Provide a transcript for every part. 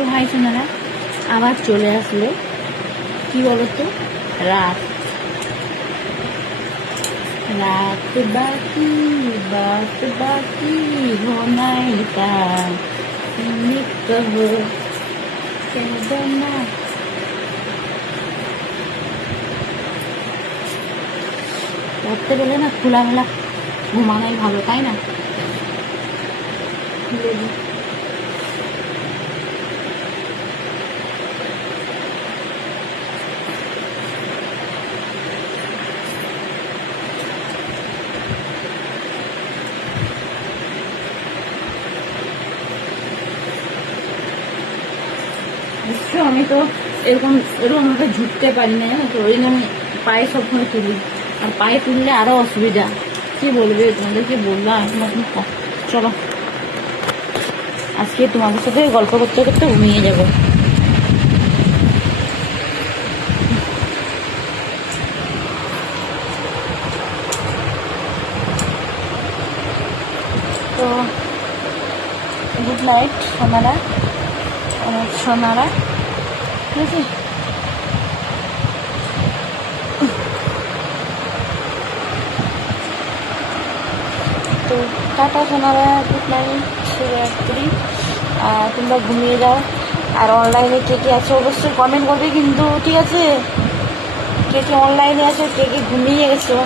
তো ভাই সোনারা আবার চলে আসলো কি বলতো রাত রাত বাকি बात बाकी होना ही था कहो कह देना রাত্রে বেলা না খোলামেলা ঘুমানোই ভালো তাই না আমি তো এরকম ভাবে ঝুঁকতে পারি না জানো তো ওই জন্য আমি পায়ে সবসময় তুলি আর পায়ে তুললে আরো অসুবিধা কি বলবে তোমাদেরকে বললাম এখন চলো আজকে তোমাদের সাথে গল্প করতে করতে ঘুমিয়ে যাবো তো গুড নাইট সোনারা ঠিক আছে তো টাটা সোনারা গুড নাইট শুভরাত্রি তোমরা ঘুমিয়ে যাও আর অনলাইনে কে কে আছে অবশ্যই কমেন্ট করবে কিন্তু ঠিক আছে কে কে অনলাইনে আছে কে কে ঘুমিয়ে গেছো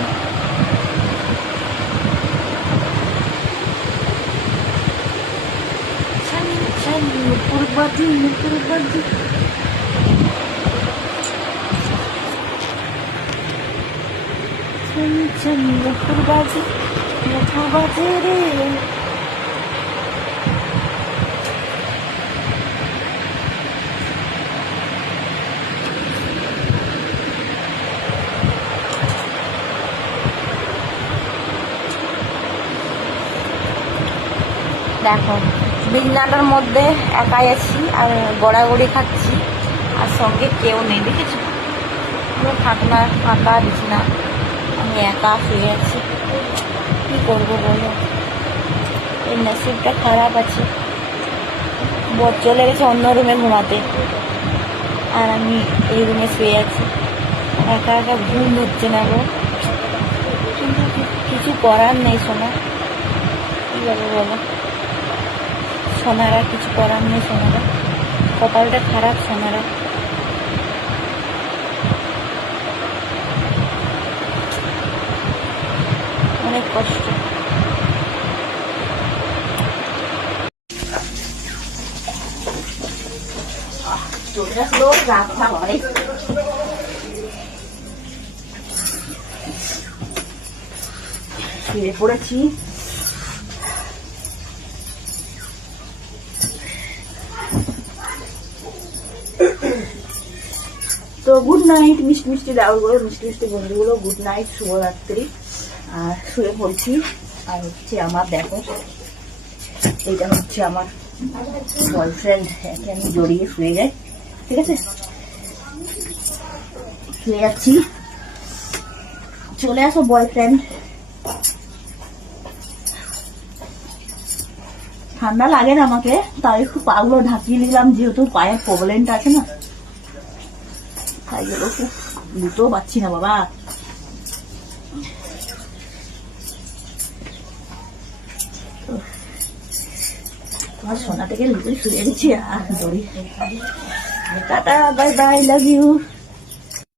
মুকুরবাজি রে দেখো বিছানাটার মধ্যে একাই আছি আর গড়াগড়ি খাচ্ছি আর সঙ্গে কেউ নেই দেখেছো পুরো ফাঁকা বিছানা আমি একা শুয়ে আছি কী করবো বলো এই নসিবটা খারাপ আছে চলে গেছে অন্য রুমে ঘুমাতে আর আমি এই রুমে শুয়ে আছি একা একা ঘুম হচ্ছে না গো কিন্তু কিছু করার নেই সোনা কী বলবো বলো সোনারা কিছু করার নেই সোনারা কপালটা খারাপ সোনারা অনেক কষ্ট চলে আসলো রাতটা অনেক শুয়ে পড়েছি তো গুড নাইট মিষ্টি দাওগুলো মিষ্টি বন্ধুগুলো গুড নাইট শুভরাত্রি আর শুয়ে পড়ছি আর হচ্ছে আমার দেখো এইটা হচ্ছে আমার বয়ফ্রেন্ড একে আমি জড়িয়ে শুয়ে যাই ঠিক আছে শুয়ে যাচ্ছি চলে আসো বয়ফ্রেন্ড ঠান্ডা লাগে না আমাকে তাই একটু পাগুলো ঢাকিয়ে নিলাম যেহেতু পায়ের প্রবলেমটা আছে না তাই গেলো খুব লুতেও পাচ্ছি না বাবা তোমার সোনা থেকে লুটে শুয়ে গেছি আর দড়ি tata bye bye love you